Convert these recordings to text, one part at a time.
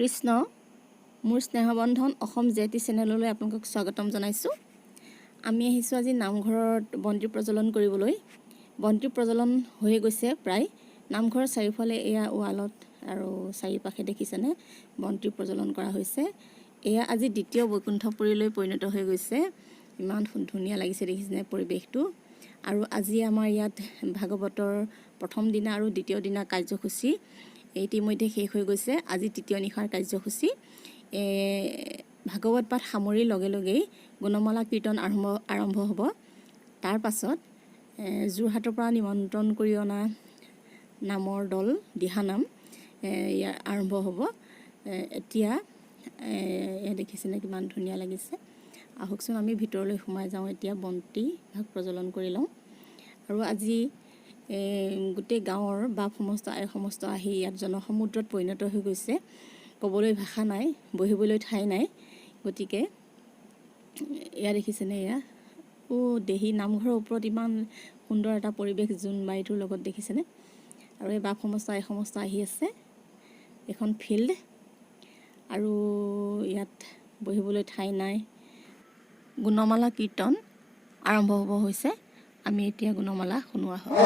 কৃষ্ণ মোৰ স্নেহবন্ধন অসম জেটি চেনেললৈ আপোনালোকক স্বাগতম জনাইছোঁ। আমি আহিছোঁ আজি নামঘৰত বন্তি প্ৰজ্বলন কৰিবলৈ। বন্তি প্ৰজ্বলন হৈ গৈছে প্ৰায়। নামঘৰৰ চাৰিওফালে এয়া ৱালত আৰু চাৰিওপাশে দেখিছেনে বন্তি প্ৰজ্বলন কৰা হৈছে। এয়া আজি দ্বিতীয় বৈকুণ্ঠপুৰীলৈ পৰিণত হৈ গৈছে। ইমান ধুনীয়া লাগিছে দেখিছেনে পৰিৱেশটো। আৰু আজি আমাৰ ইয়াত ভাগৱতৰ প্ৰথম দিনা আৰু দ্বিতীয় দিনা কাৰ্যসূচী ইতিমধ্যে শেষ হৈ গৈছে। আজি তৃতীয় নিশাৰ কাৰ্যসূচী। ভাগৱত পাঠ সামৰিৰ লগে লগেই গুণমালা কীৰ্তন আৰম্ভ হ'ব। তাৰ পাছত যোৰহাটৰ পৰা নিমন্ত্ৰণ কৰি অনা নামৰ দল দিহানাম ইয়াৰ আৰম্ভ হ'ব। এতিয়া দেখিছেনে কিমান ধুনীয়া লাগিছে। আহকচোন আমি ভিতৰলৈ সোমাই যাওঁ। এতিয়া বন্তি ভাগ প্ৰজ্বলন কৰি লওঁ। আৰু আজি গোটেই গাঁৱৰ বাপ সমস্ত আই সমস্ত আহি ইয়াত জনসমুদ্ৰত পৰিণত হৈ গৈছে। ক'বলৈ ভাষা নাই, বহিবলৈ ঠাই নাই। গতিকে এয়া দেখিছেনে, এয়া দেহী নামঘৰৰ ওপৰত ইমান সুন্দৰ এটা পৰিৱেশ জোনবাৰীটোৰ লগত দেখিছেনে। আৰু এই বাপ সমস্ত আই সমস্ত আহি আছে। এখন ফিল্ড আৰু ইয়াত বহিবলৈ ঠাই নাই। গুণমালা কীৰ্তন আৰম্ভ হ'ব হৈছে। আমি এতিয়া গুণমালা শুনোৱা হয়।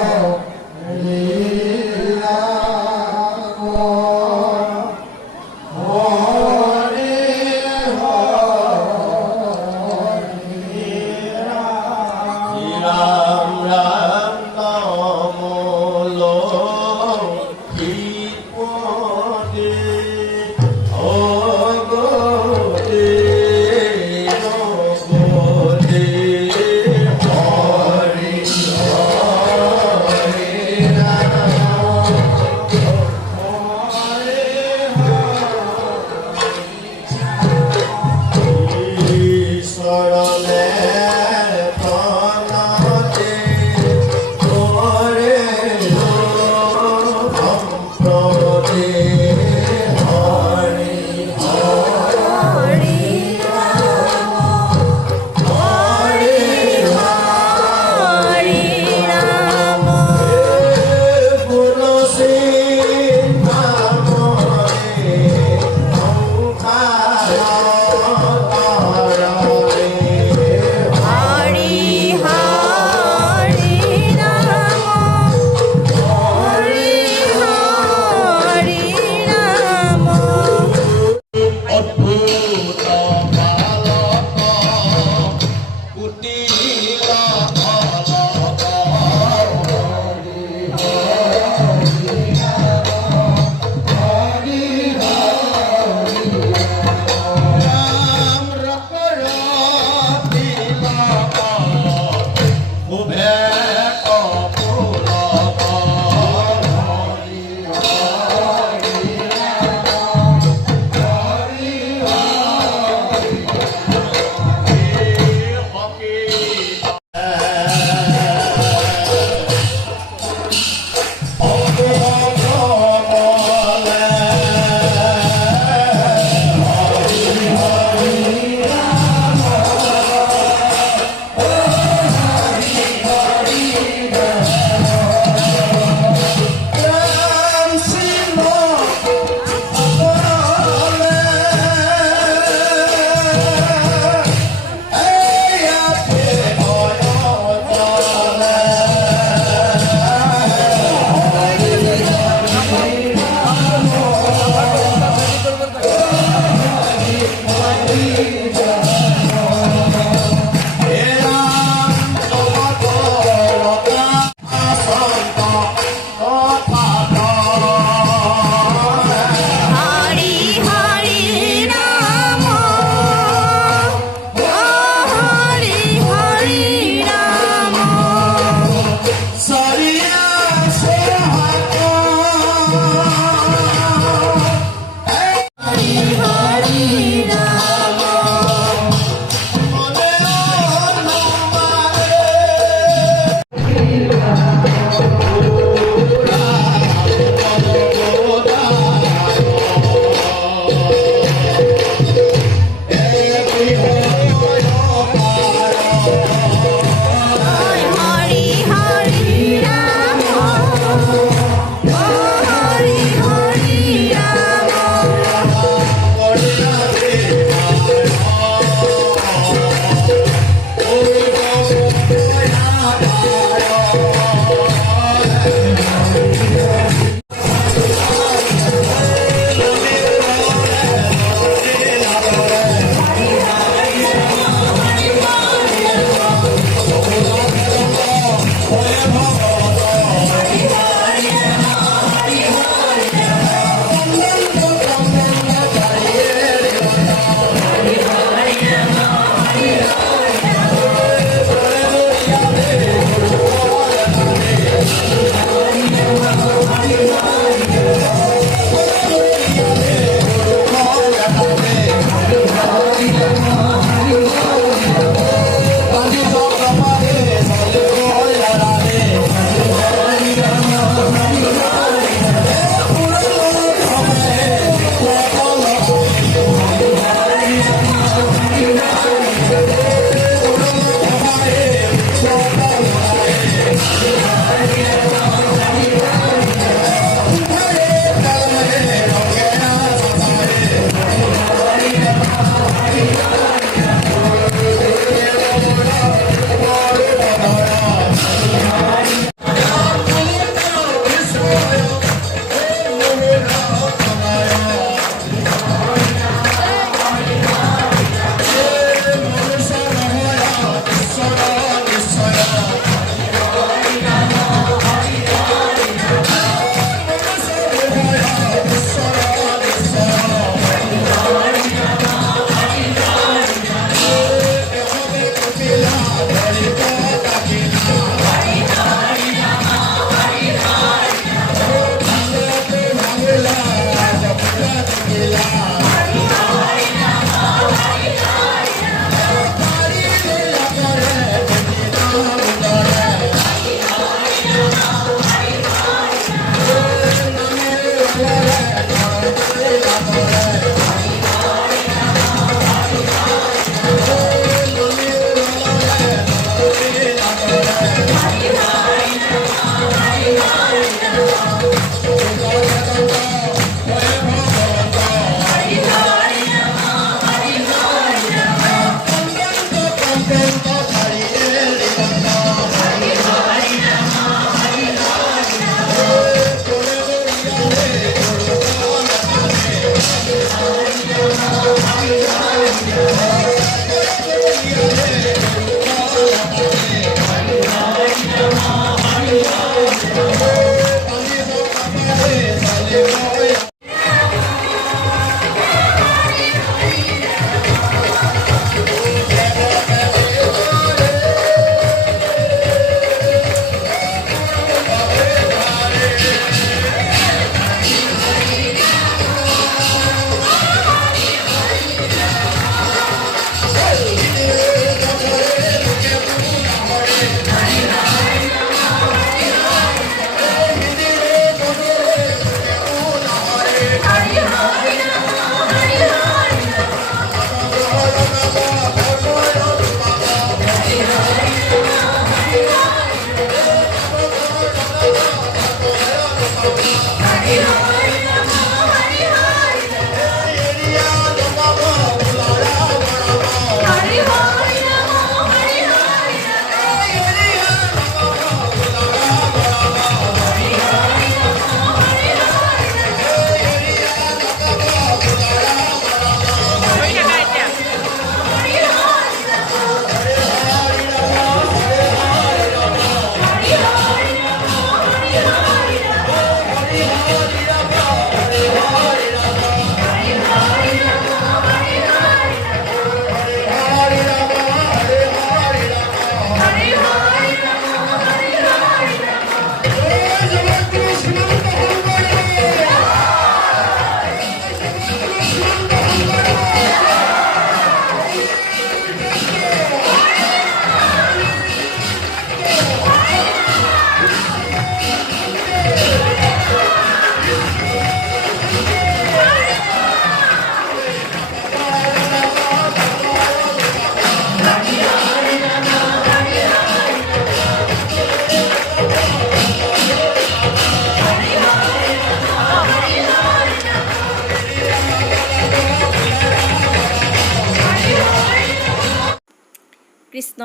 কৃষ্ণ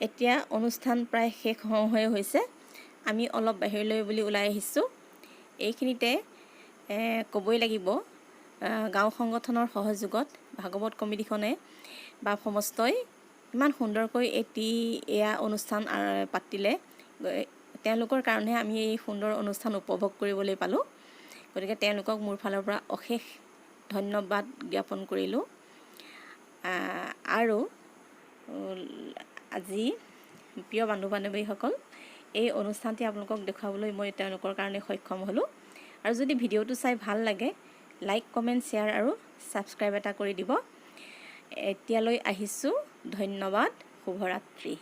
এতিয়া অনুষ্ঠান প্ৰায় শেষ হৈ হৈছে আমি অলপ বাহিৰলৈ বুলি ওলাই আহিছোঁ এইখিনিতে ক'বই লাগিব গাঁও সংগঠনৰ সহযোগত ভাগৱত কমিটিখনে বা সমস্তই ইমান সুন্দৰকৈ এয়া অনুষ্ঠান পাতিলে তেওঁলোকৰ কাৰণে আমি এই সুন্দৰ অনুষ্ঠান উপভোগ কৰিবলৈ পালোঁ গতিকে তেওঁলোকক মোৰ ফালৰ পৰা অশেষ ধন্যবাদ জ্ঞাপন কৰিলোঁ আৰু আজি প্ৰিয় বন্ধু বান্ধৱীসকল এই অনুষ্ঠানটি আপোনালোকক দেখুৱাবলৈ মই তেওঁলোকৰ কাৰণে সক্ষম হ'লোঁ আৰু যদি ভিডিঅ'টো চাই ভাল লাগে লাইক কমেণ্ট শ্বেয়াৰ আৰু ছাবস্ক্ৰাইব এটা কৰি দিব এতিয়ালৈ আহিছোঁ ধন্যবাদ শুভৰাত্ৰি